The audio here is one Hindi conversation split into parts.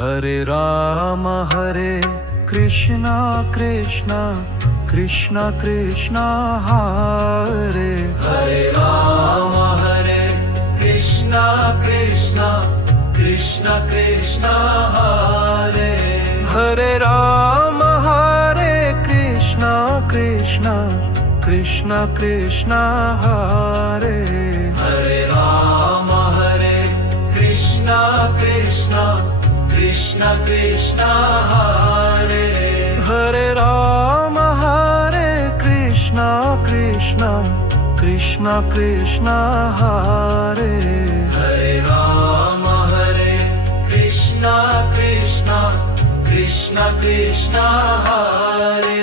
Hare Krishna Krishna Krishna Krishna Hare Hare Ram Hare Krishna Krishna Krishna Krishna Hare Hare Ram Hare Krishna Krishna Krishna Krishna Hare Hare Ram Hare Krishna Krishna Krishna Krishna Hare Hare Ram Hare Krishna Krishna Krishna Krishna Hare Hare Ram Hare Krishna Krishna Krishna Krishna Hare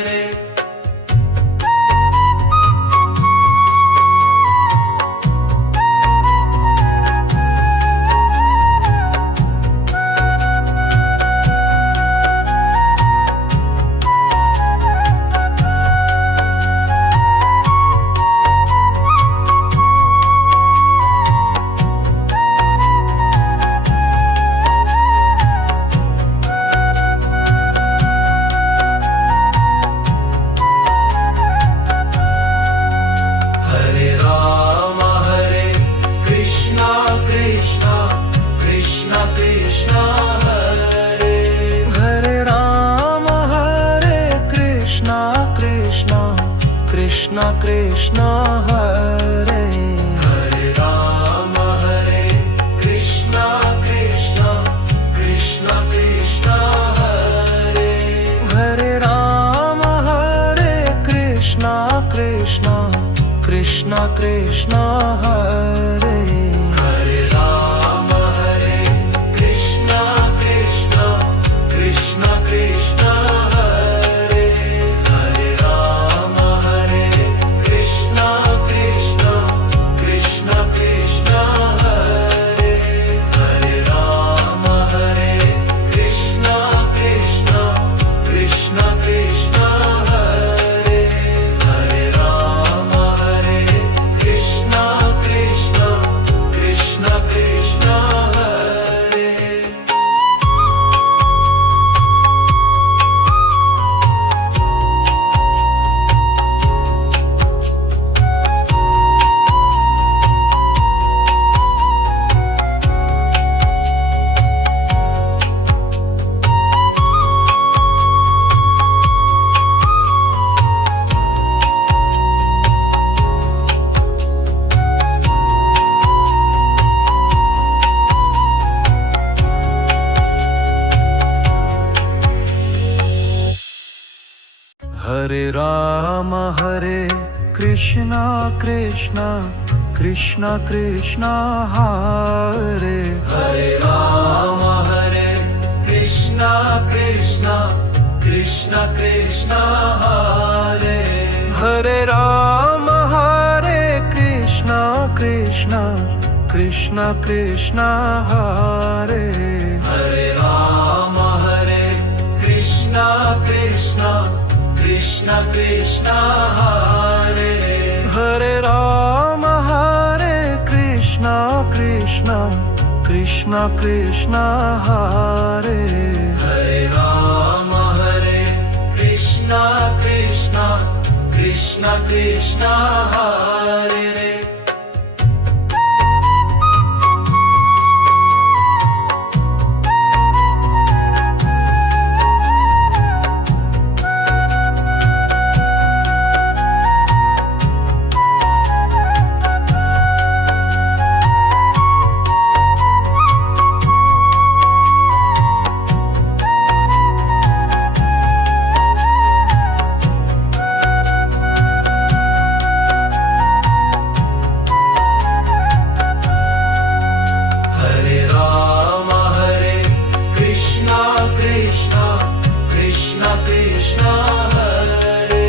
Krishna Krishna Hare Hare Ram Hare Krishna Krishna Krishna Krishna Hare Hare Ram Hare Krishna Krishna Krishna Krishna Hare Hare Ram Hare Krishna Krishna Krishna Krishna Hare Hare Ram Hare Krishna Krishna Krishna Krishna Hare Hare Ram Hare Krishna Krishna Krishna Krishna Hare Hare Ram Hare Krishna Krishna Krishna Krishna Hare Hare Ram Hare Krishna Krishna Krishna Krishna Hare Hare Ram Hare Krishna Krishna Krishna Krishna Hare Hare Ram Hare Krishna Krishna Krishna Krishna Hare Hare Ram Hare Krishna Krishna Krishna Krishna Hare Hare Ram Hare Krishna Krishna Krishna Krishna Hare Hare Ram Hare Krishna Krishna Krishna Krishna Hare Hare Ram Hare Krishna Krishna Krishna Krishna Hare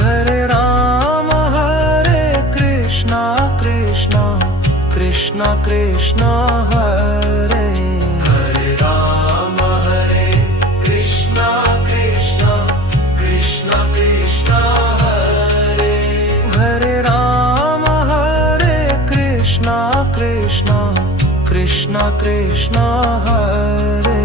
Hare Ram Hare Krishna Krishna Krishna Krishna Hare Hare Ram Hare Krishna Krishna Krishna Krishna Hare Hare Ram Hare Krishna Krishna Krishna Krishna Hare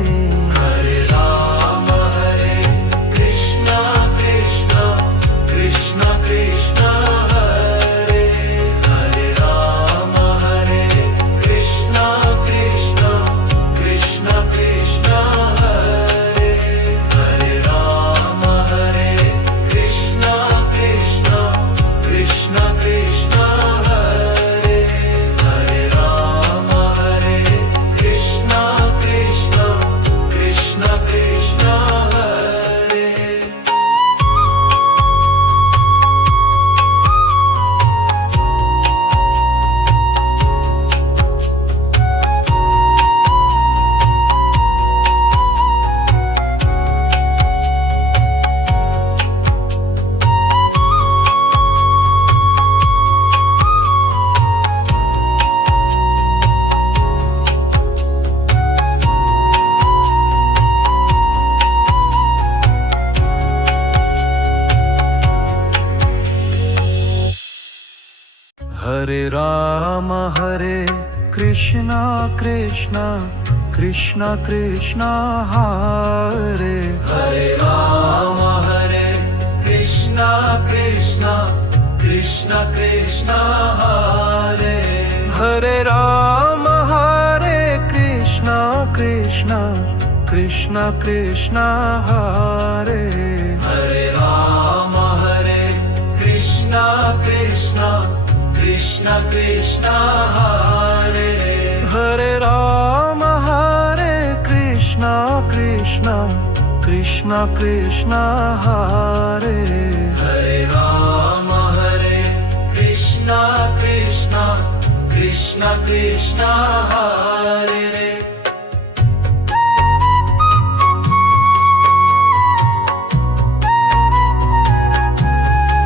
Ram Hare Krishna Krishna Krishna Krishna Hare Hare Ram Hare Krishna Krishna Krishna Krishna Hare Hare Ram Hare Krishna Krishna Krishna Krishna Hare Hare Ram Hare Krishna Krishna Krishna Krishna Hare Hare Ram Hare Krishna Krishna Krishna Krishna Hare Hare Ram Hare Krishna Krishna Krishna Krishna Hare Hare Ram Hare Krishna Krishna Krishna Krishna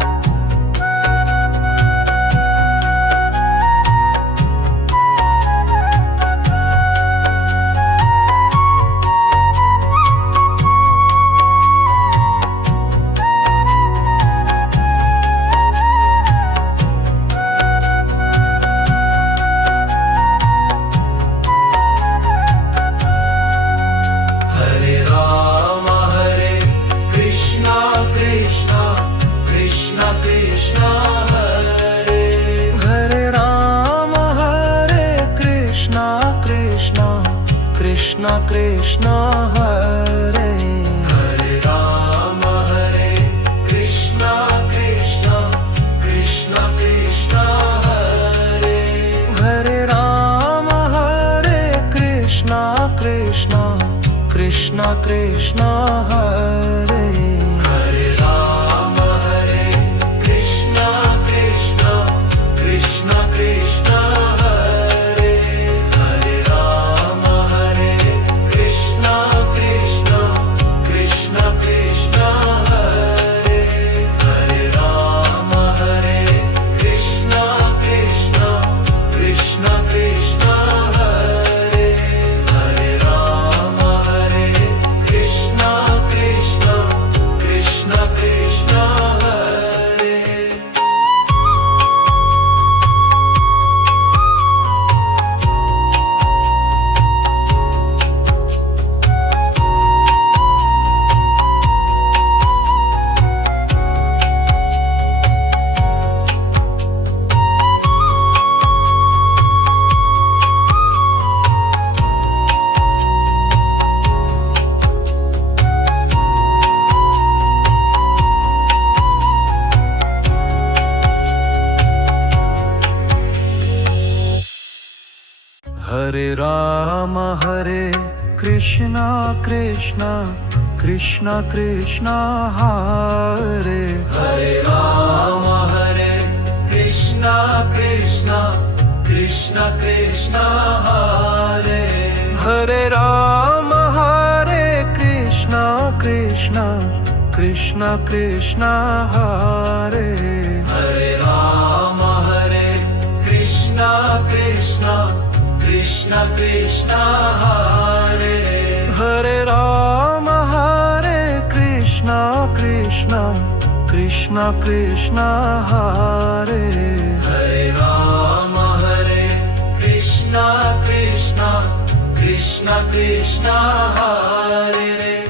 Hare Hare Ram Hare Krishna Krishna Krishna Krishna Hare Hare Ram Hare Krishna Krishna Krishna Krishna Hare Hare Ram Hare Krishna Krishna Krishna Krishna Hare Hare Ram Hare Krishna Krishna Krishna Krishna Hare Hare Ram Hare Krishna Krishna Krishna Krishna Hare Hare Ram Hare Krishna Krishna Krishna Krishna Hare Hare Ram Hare Krishna Krishna Krishna Krishna Hare Hare Ram Hare Krishna Krishna Krishna Krishna Hare Hare Ram Hare Krishna Krishna Krishna Krishna Hare Hare Ram Hare Krishna Krishna Krishna Krishna Hare Hare Ram Hare Krishna Krishna Krishna Krishna Hare Hare Ram Hare Krishna Krishna Krishna Krishna Hare Hare Ram Hare Krishna Krishna Krishna Krishna Hare